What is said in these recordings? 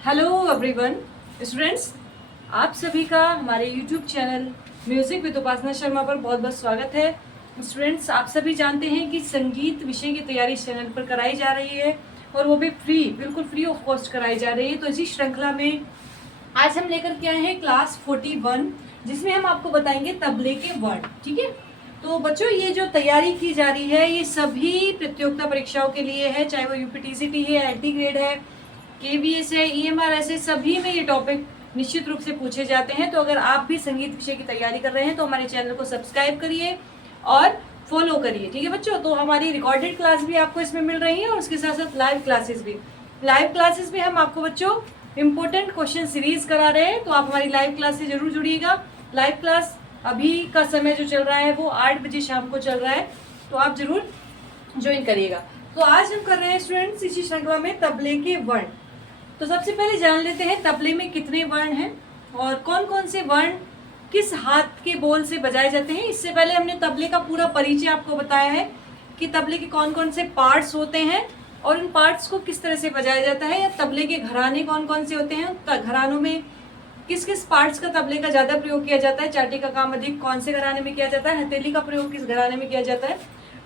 Hello everyone students, आप सभी का हमारे यूट्यूब चैनल म्यूजिक विद उपासना शर्मा पर बहुत बहुत स्वागत है। स्टूडेंट्स, आप सभी जानते हैं कि संगीत विषय की तैयारी इस चैनल पर कराई जा रही है और वो भी बिल्कुल फ्री ऑफ कॉस्ट कराई जा रही है। तो इसी श्रृंखला में आज हम लेकर के आए हैं क्लास 41, जिसमें हम आपको बताएंगे तबले के वर्ण। ठीक है, तो बच्चों ये जो तैयारी की जा रही है ये सभी प्रतियोगिता परीक्षाओं के लिए है, चाहे वो यूपीटीसीटी है, एलटी ग्रेड है, केवीएस है, ईएमआरएस है, सभी में ये टॉपिक निश्चित रूप से पूछे जाते हैं। तो अगर आप भी संगीत विषय की तैयारी कर रहे हैं तो हमारे चैनल को सब्सक्राइब करिए और फॉलो करिए। ठीक है बच्चों, तो हमारी रिकॉर्डेड क्लास भी आपको इसमें मिल रही है और उसके साथ साथ लाइव क्लासेस भी हम आपको बच्चों इम्पोर्टेंट क्वेश्चन सीरीज करा रहे हैं। तो आप हमारी लाइव क्लास से जरूर जुड़िएगा। लाइव क्लास अभी का समय जो चल रहा है वो 8 बजे शाम को चल रहा है, तो आप जरूर ज्वाइन करिएगा। तो आज हम कर रहे हैं स्टूडेंट्स इसी श्रृंखला में तबले के वर्ण। तो सबसे पहले जान लेते हैं तबले में कितने वर्ण हैं और कौन कौन से वर्ण किस हाथ के बोल से बजाए जाते हैं। इससे पहले हमने तबले का पूरा परिचय आपको बताया है कि तबले के कौन कौन से पार्ट्स होते हैं और उन पार्ट्स को किस तरह से बजाया जाता है, या तबले के घराने कौन कौन से होते हैं, घरानों में किस किस पार्ट्स का तबले का ज़्यादा प्रयोग किया जाता है, चाटी का काम अधिक कौन से घराने में किया जाता है, हथेली का प्रयोग किस घराने में किया जाता है।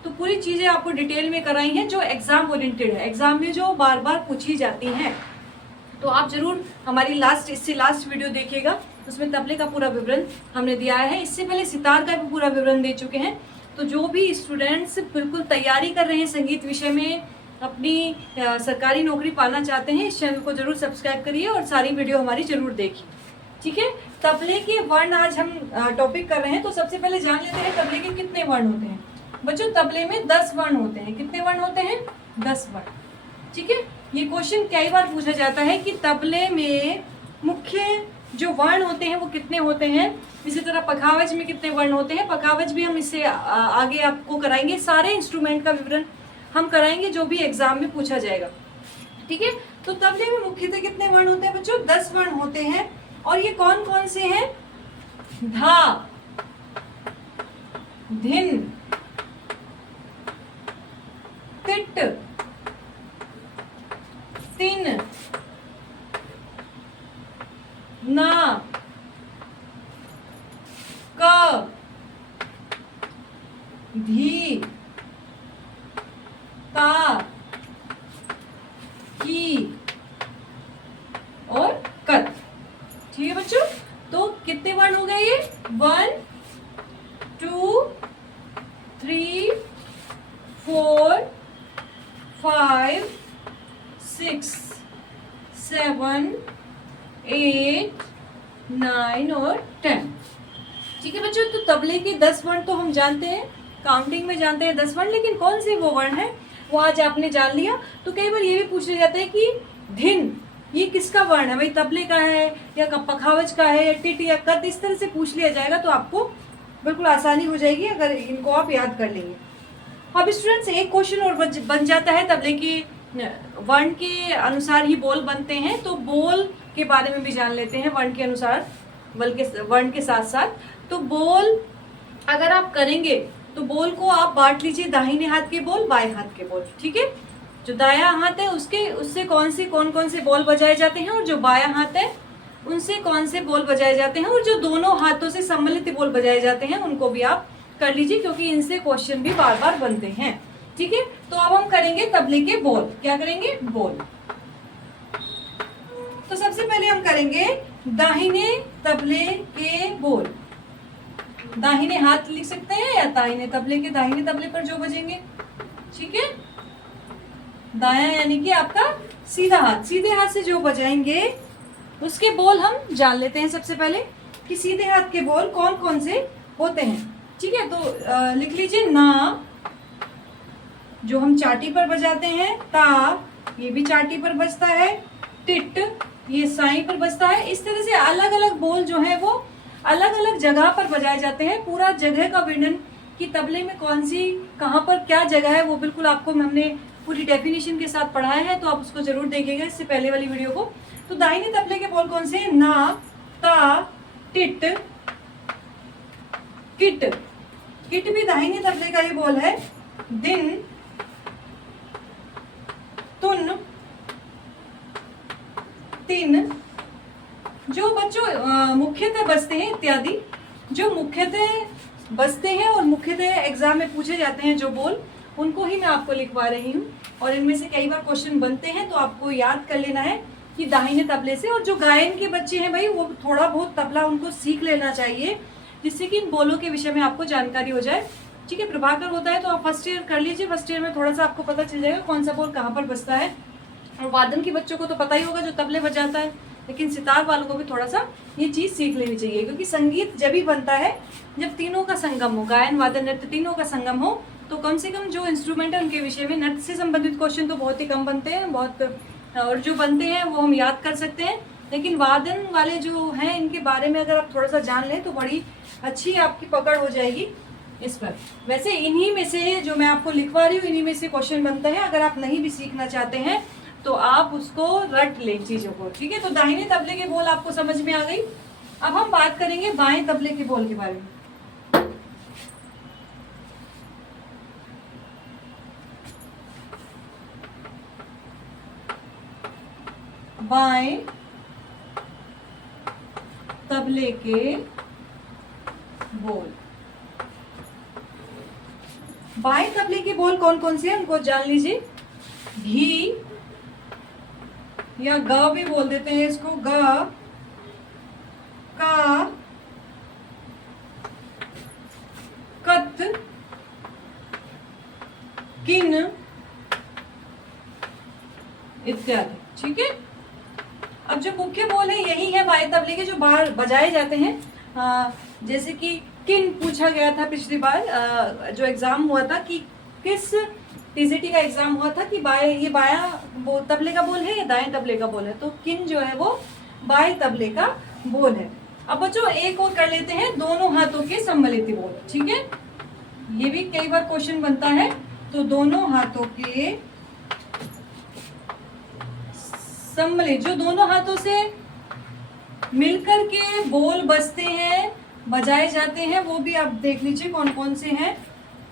तो पूरी चीज़ें आपको डिटेल में कराई हैं जो एग्जाम ओरिएंटेड है, एग्जाम में जो बार बार पूछी जाती हैं। तो आप जरूर हमारी इससे लास्ट वीडियो देखिएगा, उसमें तबले का पूरा विवरण हमने दिया है। इससे पहले सितार का भी पूरा विवरण दे चुके हैं। तो जो भी स्टूडेंट्स बिल्कुल तैयारी कर रहे हैं संगीत विषय में, अपनी सरकारी नौकरी पाना चाहते हैं, इस चैनल को जरूर सब्सक्राइब करिए और सारी वीडियो हमारी जरूर देखिए। ठीक है, तबले के वर्ण आज हम टॉपिक कर रहे हैं। तो सबसे पहले जान लेते हैं तबले के कितने वर्ण होते हैं। बच्चों, तबले में 10 वर्ण होते हैं। कितने वर्ण होते हैं? 10 वर्ण। ठीक है, ये क्वेश्चन कई बार पूछा जाता है कि तबले में मुख्य जो वर्ण होते हैं वो कितने होते हैं। इसी तरह पखावज में कितने वर्ण होते हैं, पखावज भी हम इससे आगे आपको कराएंगे। सारे इंस्ट्रूमेंट का विवरण हम कराएंगे जो भी एग्जाम में पूछा जाएगा। ठीक है, तो तबले में मुख्यतः कितने वर्ण होते हैं बच्चों? 10 वर्ण होते हैं। और ये कौन कौन से हैं? धा, धिन, तिट, तिन, ना, क, धी, ता, की और कत। ठीक है बच्चों, तो कितने वर्ण हो गए ये? 1 2 3 4 5 6 7 8 9 और 10। ठीक है बच्चों, तो तबले के 10 वर्ण तो हम जानते हैं, काउंटिंग में जानते हैं 10 वर्ण, लेकिन कौन से वो वर्ण है वो आज आपने जान लिया। तो कई बार ये भी पूछ लिया जाता है कि धिन ये किसका वर्ण है, भाई तबले का है या पखावज का है या टिट या कत, इस तरह से पूछ लिया जाएगा तो आपको बिल्कुल आसानी हो जाएगी अगर इनको आप याद कर लेंगे। अब स्टूडेंट्स, एक क्वेश्चन और बन जाता है, तबले के वर्ण के अनुसार ही बोल बनते हैं, तो बोल के बारे में भी जान लेते हैं वर्ण के अनुसार, वर्ण के साथ साथ। तो बोल अगर आप करेंगे तो बोल को आप बांट लीजिए, दाहिने हाथ के बोल, बाएं हाथ के बोल। ठीक है, जो दायां हाथ है उससे कौन कौन से बोल बजाए जाते हैं, और जो बायां हाथ है उनसे कौन से बोल बजाए जाते हैं, और जो दोनों हाथों से सम्मिलित बोल बजाए जाते हैं उनको भी आप कर लीजिए, क्योंकि इनसे क्वेश्चन भी बार बार बनते हैं। ठीक है, तो अब हम करेंगे तबले के बोल। क्या करेंगे? बोल। तो सबसे पहले हम करेंगे दाहिने तबले के बोल। दाहिने हाथ लिख सकते हैं या दाहिने तबले पर जो बजेंगे। ठीक है, दायां यानी कि आपका सीधा हाथ, सीधे हाथ से जो बजाएंगे उसके बोल हम जान लेते हैं सबसे पहले कि सीधे हाथ के बोल कौन कौन से होते हैं। ठीक है, तो लिख लीजिए ना, जो हम चाटी पर बजाते हैं, ता ये भी चाटी पर बजता है, टिट ये साई पर बजता है। इस तरह से अलग अलग बोल जो है वो अलग अलग जगह पर बजाए जाते हैं। पूरा जगह का वर्णन कि तबले में कौन सी कहाँ पर क्या जगह है वो बिल्कुल आपको हमने पूरी डेफिनेशन के साथ पढ़ाया है, तो आप उसको जरूर देखिएगा इससे पहले वाली वीडियो को। तो दाहिने तबले के बोल कौन से? ना, ता, टिट, किट। किट भी दाहिने तबले का ही बोल है। दिन, तुन, तीन। जो बच्चों मुख्यतः बसते हैं इत्यादि, जो मुख्यतः बसते हैं और मुख्यतः एग्जाम में पूछे जाते हैं जो बोल, उनको ही मैं आपको लिखवा रही हूँ। और इनमें से कई बार क्वेश्चन बनते हैं, तो आपको याद कर लेना है कि दाहिने तबले से। और जो गायन के बच्चे हैं भाई, वो थोड़ा बहुत तबला उनको सीख लेना चाहिए, जिससे कि इन बोलों के विषय में आपको जानकारी हो जाए। ठीक है, प्रभाकर होता है तो आप फर्स्ट ईयर कर लीजिए। फर्स्ट ईयर में थोड़ा सा आपको पता चल जाएगा कौन सा बोल कहाँ पर बसता है। और वादन के बच्चों को तो पता ही होगा जो तबले बजाता है, लेकिन सितार वालों को भी थोड़ा सा ये चीज़ सीख लेनी चाहिए, क्योंकि संगीत जब ही बनता है जब तीनों का संगम हो, गायन वादन नृत्य तीनों का संगम हो। तो कम से कम जो इंस्ट्रूमेंट है उनके विषय में, नृत्य से संबंधित क्वेश्चन तो बहुत ही कम बनते हैं, और जो बनते हैं वो हम याद कर सकते हैं। लेकिन वादन वाले जो हैं इनके बारे में अगर आप थोड़ा सा जान लें तो बड़ी अच्छी आपकी पकड़ हो जाएगी इस पर। वैसे इन्हीं में से जो मैं आपको लिखवा रही हूँ, इन्हीं में से क्वेश्चन बनता है। अगर आप नहीं भी सीखना चाहते हैं तो आप उसको रट लें चीज़ों को। ठीक है, तो दाहिने तबले के बोल आपको समझ में आ गई। अब हम बात करेंगे बाएं तबले के बोल के बारे में। बाएं तबले के बोल, बाएं तबले के बोल कौन कौन से हैं उनको जान लीजिए। घी या ग भी बोल देते हैं इसको, ग, का, कत, किन इत्यादि। ठीक है, अब जो मुख्य बोल है यही है बाएं तबले के जो बाहर बजाए जाते हैं। जैसे कि किन पूछा गया था पिछली बार जो एग्जाम हुआ था कि किस टीजीटी का एग्जाम हुआ था कि ये बायां तबले का बोल है या दाएं तबले का बोल है, तो किन जो है वो बाएं तबले का बोल है। अब बच्चों एक और कर लेते हैं, दोनों हाथों के सम्मिलित बोल। ठीक है, ये भी कई बार क्वेश्चन बनता है। तो दोनों हाथों के सम्मिलित, जो दोनों हाथों से मिलकर के बोल बजते हैं, बजाए जाते हैं, वो भी आप देख लीजिए कौन कौन से हैं।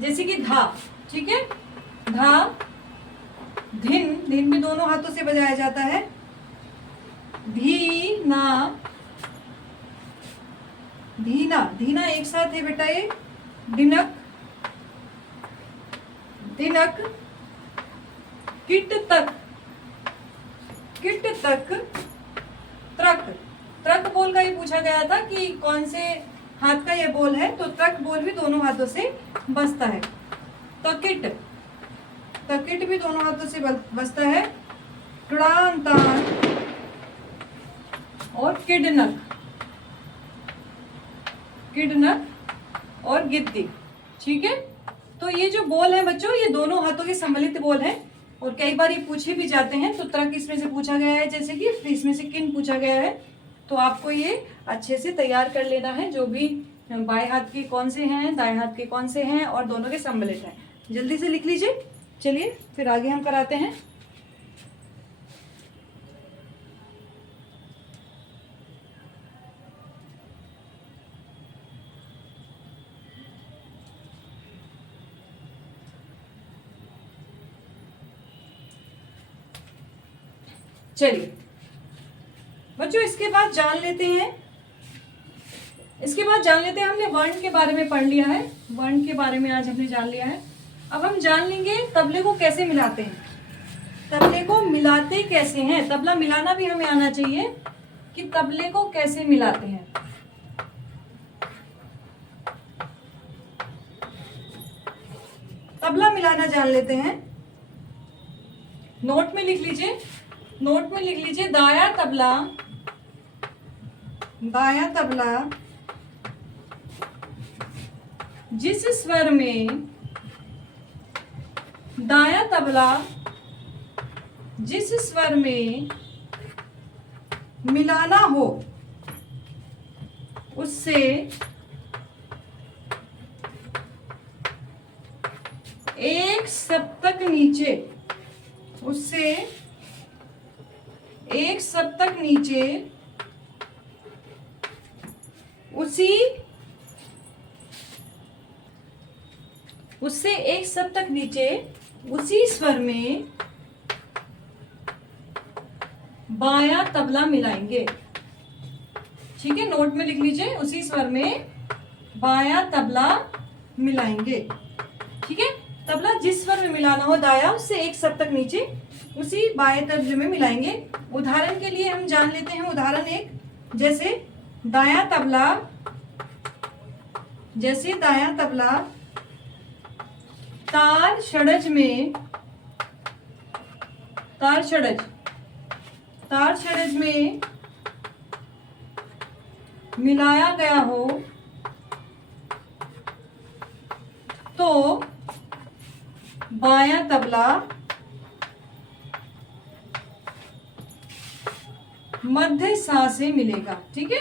जैसे कि धा, ठीक है, धा, धिन, धिन भी दोनों हाथों से बजाया जाता है। धी ना, धीना, धीना एक साथ है बेटा ये। दिनक, दिनक, किट तक, किट तक, त्रक, त्रक बोल का ही पूछा गया था कि कौन से हाथ का ये बोल है, तो त्रक बोल भी दोनों हाथों से बजता है। तकिट, तकिट भी दोनों हाथों से बजता है। क्रांतान और किडनक, किडनक और गिद्दी। ठीक है, तो ये जो बोल है बच्चों, ये दोनों हाथों के सम्मिलित बोल है, और कई बार ये पूछे भी जाते हैं। तो त्रक इसमें से पूछा गया है, जैसे कि इसमें से किन पूछा गया है। तो आपको ये अच्छे से तैयार कर लेना है, जो भी बाएं हाथ के कौन से हैं, दाएं हाथ के कौन से हैं, और दोनों के सम्मिलित हैं। जल्दी से लिख लीजिए। चलिए फिर आगे हम कराते हैं। चलिए बच्चों, इसके बाद जान लेते हैं, हमने वर्ण के बारे में पढ़ लिया है, वर्ण के बारे में आज हमने जान लिया है। अब हम जान लेंगे तबले को कैसे मिलाते हैं, तबले को मिलाते कैसे हैं। तबला मिलाना भी हमें आना चाहिए कि तबले को कैसे मिलाते हैं। तबला मिलाना जान लेते हैं। नोट में लिख लीजिए, नोट में लिख लीजिए, दाया तबला, दाया तबला जिस स्वर में, दाया तबला जिस स्वर में मिलाना हो उससे एक सप्तक नीचे, उससे एक सप्तक नीचे उससे एक सप्तक नीचे उसी स्वर में बायां तबला मिलाएंगे। ठीक है, नोट में लिख लीजिए, उसी स्वर में बायां तबला मिलाएंगे। ठीक है, तबला जिस स्वर में मिलाना हो दाया, उससे एक सप्तक नीचे उसी बाएं तबले में मिलाएंगे। उदाहरण के लिए हम जान लेते हैं उदाहरण एक, जैसे दायां तबला, जैसे दायां तबला तार षड्ज में, तार षड्ज, तार षड्ज में मिलाया गया हो तो बायां तबला मध्य सा से मिलेगा। ठीक है,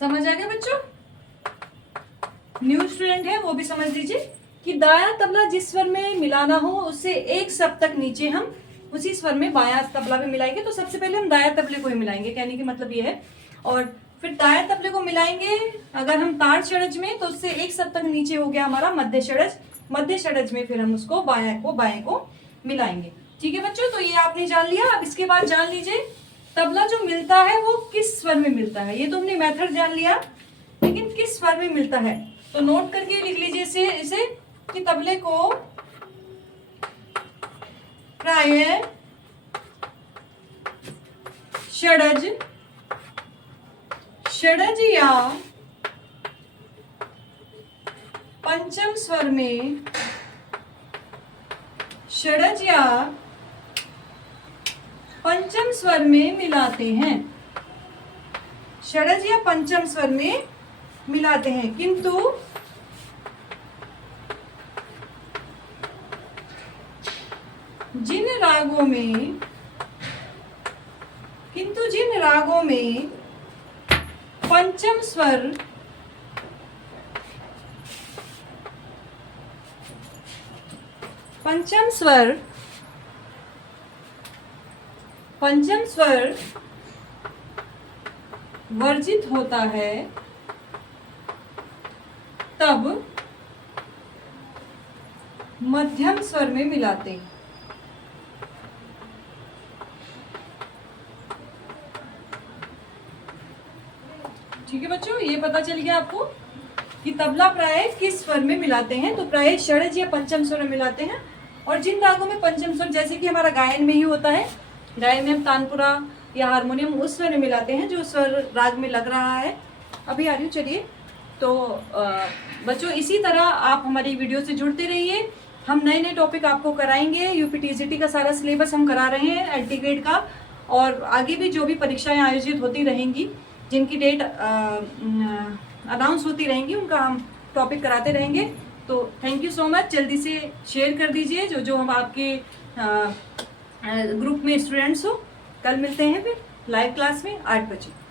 समझ आ गया बच्चों? न्यू स्टूडेंट है वो भी समझ लीजिए कि दायां तबला जिस स्वर में मिलाना हो उससे एक सप्तक नीचे हम उसी स्वर में बायां तबला भी मिलाएंगे। तो सबसे पहले हम दायां तबले को ही मिलाएंगे, कहने की मतलब ये है। और फिर दायां तबले को मिलाएंगे अगर हम तार षड्ज में, तो उससे एक सप्तक नीचे हो गया हमारा मध्य षड्ज। मध्य षड्ज में फिर हम उसको बाएं को मिलाएंगे। ठीक है बच्चों, तो ये आपने जान लिया। अब इसके बाद जान लीजिए तबला जो मिलता है वो किस स्वर में मिलता है। ये तो हमने मेथड जान लिया, लेकिन किस स्वर में मिलता है तो नोट करके लिख लीजिए इसे कि तबले को प्रायः षड्ज, षड्ज या पंचम स्वर में, षड्ज या पंचम स्वर में मिलाते हैं, षड्ज या पंचम स्वर में मिलाते हैं। किंतु जिन रागों में, किंतु जिन रागों में पंचम स्वर पंचम स्वर वर्जित होता है तब मध्यम स्वर में मिलाते हैं। ठीक है बच्चों, ये पता चल गया आपको कि तबला प्राय किस स्वर में मिलाते हैं। तो प्राय षड्ज या पंचम स्वर में मिलाते हैं। और जिन रागों में पंचम स्वर, जैसे कि हमारा गायन में ही होता है, गायन में हम तानपुरा या हारमोनियम उस स्वर में मिलाते हैं जो स्वर राग में लग रहा है। अभी आ रही हूँ, चलिए। तो बच्चों इसी तरह आप हमारी वीडियो से जुड़ते रहिए। हम नए नए टॉपिक आपको कराएंगे। यूपीटीसीटी का सारा सिलेबस हम करा रहे हैं, एलटी ग्रेड का, और आगे भी जो भी परीक्षाएं आयोजित होती रहेंगी, जिनकी डेट अनाउंस होती रहेंगी, उनका हम टॉपिक कराते रहेंगे। तो थैंक यू सो मच। जल्दी से शेयर कर दीजिए जो हम आपके ग्रुप में स्टूडेंट्स हो। कल मिलते हैं फिर लाइव क्लास में 8 बजे।